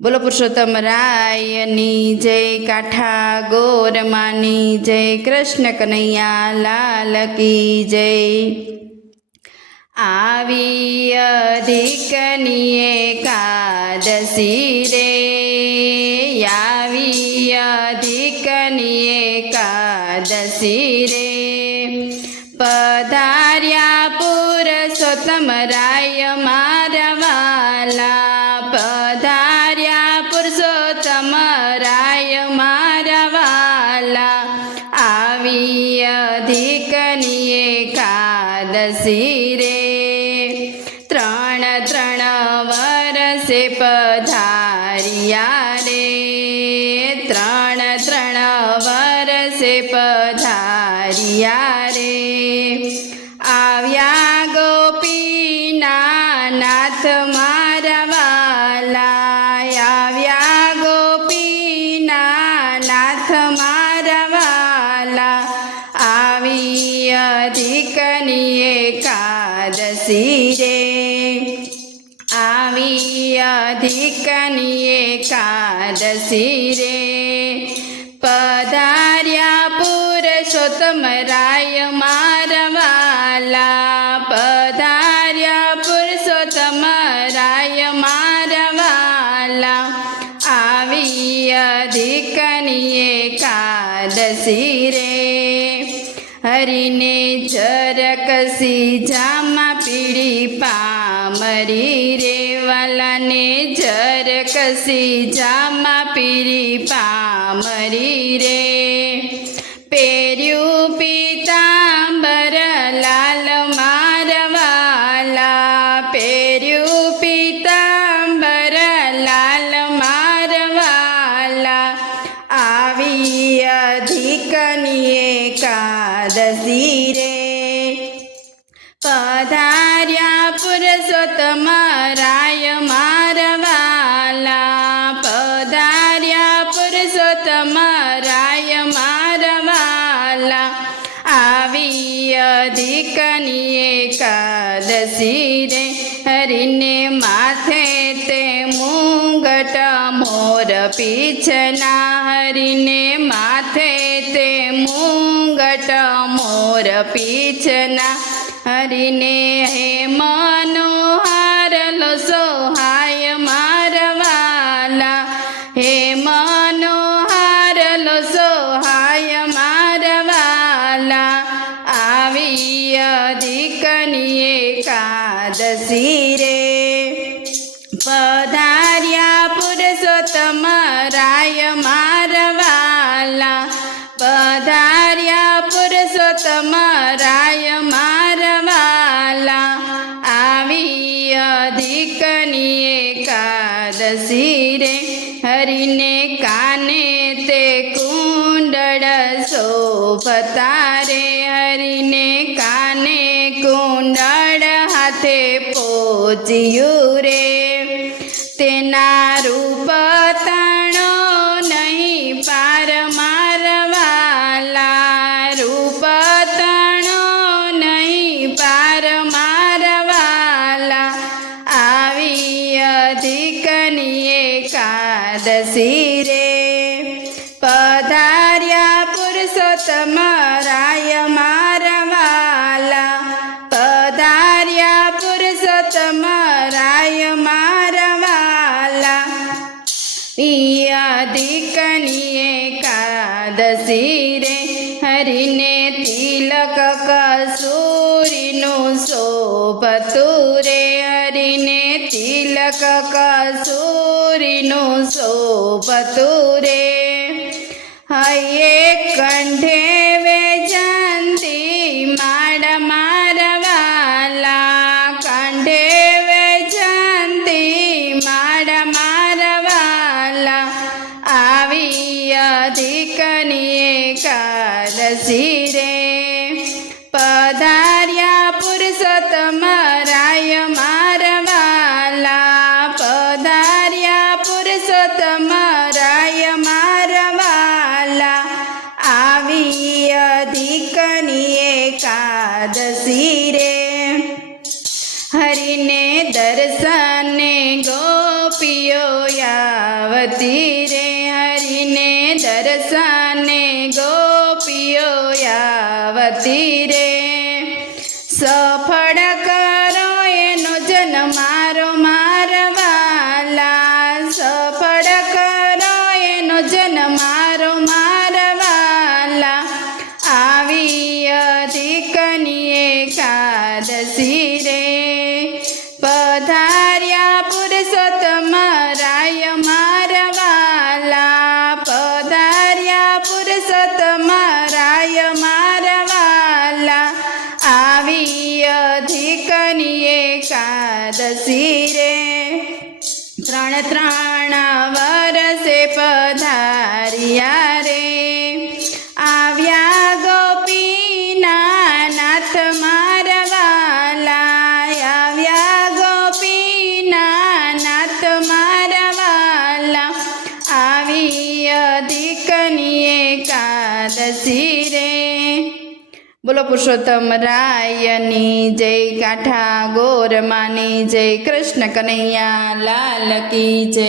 બોલો પુરુષોત્તમ રાયની જય, કાઠા ગોરમાની જય, કૃષ્ણ કનૈયા લાલ કી જય। આવી અધિકની એકાદશી રે, આવી અધિકની એકાદશી રે, પધાર્યા પુરુષોત્તમ રાય મારા વાલા, પધાર્યા પુરુષોત્તમ રાય મારા વાલા, આવી અધિકની એકાદશી રે, ત્રણ ત્રણ વરસે પધાર્યા રે, ત્રણ ત્રણ વરસે પધાર્યા રે, આવ્યા ગોપીના નાથ મારા વાલા, આવ્યા ગોપીના નાથ મારા વાલા, આવી અધિકની એકાદશી રે, આવી અધિકની એકાદશી રે, પધાર્યા પુરુષોત્તમ રાય મારા વાલા, પધાર્યા પુરુષોત્તમ રાય મારા વાલા, આવી અધિકની એકાદશી રે, હરિને ઝરકસી જામા પીળી પામરી રે, વાલાને ઝરકસી જામા પીળી પામરી રે, પહેર્યું પીતાંબર લાલ મારા વાલા, પહેર્યું પીતાંબર લાલ મારા વાલા, આવી અધિકની એકાદશી રે, પધાર્યા પુરુષોત્તમ રાય મારા વાલા, પધાર્યા પુરુષોત્તમ રાય મારા વાલા, આવી અધિકની એકાદશી રે, હરિને માથે તે મુંગટ મોર પીછના, હરિને માથે તે મુંગટ મોર પીછના, હરિને હે મનોહાર લો સોહાય મારા વાલા, હે મનોહાર લો સોહાય મારા વાલા, આવી અધિકની એકાદશી રે, પધાર્યા પુરુષોત્તમ રાય મારા વાલા, પધાર્યા પુરુષોત્તમ રાય મારા વાલા, આવી અધિકની એકાદશી રે, હરિને કાને તે કુંડળ શોભતા રે, હરિને કાને કુંડળ હાથે પહોંચ્યું રે, તેના રૂપ તાણો નહીં પાર મારા વાલા, રૂપ તાણો નહીં પાર મારા વાલા, આવી અધિકની એકાદશી રે, પધાર્યા પુરુષોત્તમ રાય મારા વાલા, પધાર્યા પુરુષોત્તમ રાય મારા વાલા, અધિકની એકાદશી રે, હરિને તિલક કસૂરીનું શોભતું રે, હરિને તિલક કસૂરીનું શોભતું રે, હૈયે કંઠે વેજંતી માળા મારા વાલા, કંઠે વેજંતી માળા મારા વાલા, આવી અધિકની એકાદશી રે, પધાર્યા પુરુષોત્તમ રાય મારા વાલા, પધાર્યા પુરુષોત્તમ રાય મારા વાલા, આવી અધિકની એકાદશી રે, હરિને દર્શને ગોપીઓ યા આવતી રે હરિને દર્શને ગોપીઓ આવતી રે સફળ કરો એનો જન્મારો મારવાલા સફળ કરો એનો જન્મારો મારવાલા આવી અધિકની એકાદશી રે પધાર્યા પુરુષોત્તમ રાય મારવાલા પધાર્યા પુરુષોત્તમ રાય મારવાલા આવી અધિકની એકાદશી રે ત્રણ વરસે પધાર્યા રે આવ્યા ગોપીના નાથ મારવાલા આવ્યા ગોપીના નાથ મારવાલા આવી અધિકની એકાદશી રે બોલો પુરુષોત્તમ રાયની જય કાંઠા ગોરમાની જય કૃષ્ણ કનૈયા લાલ કી જય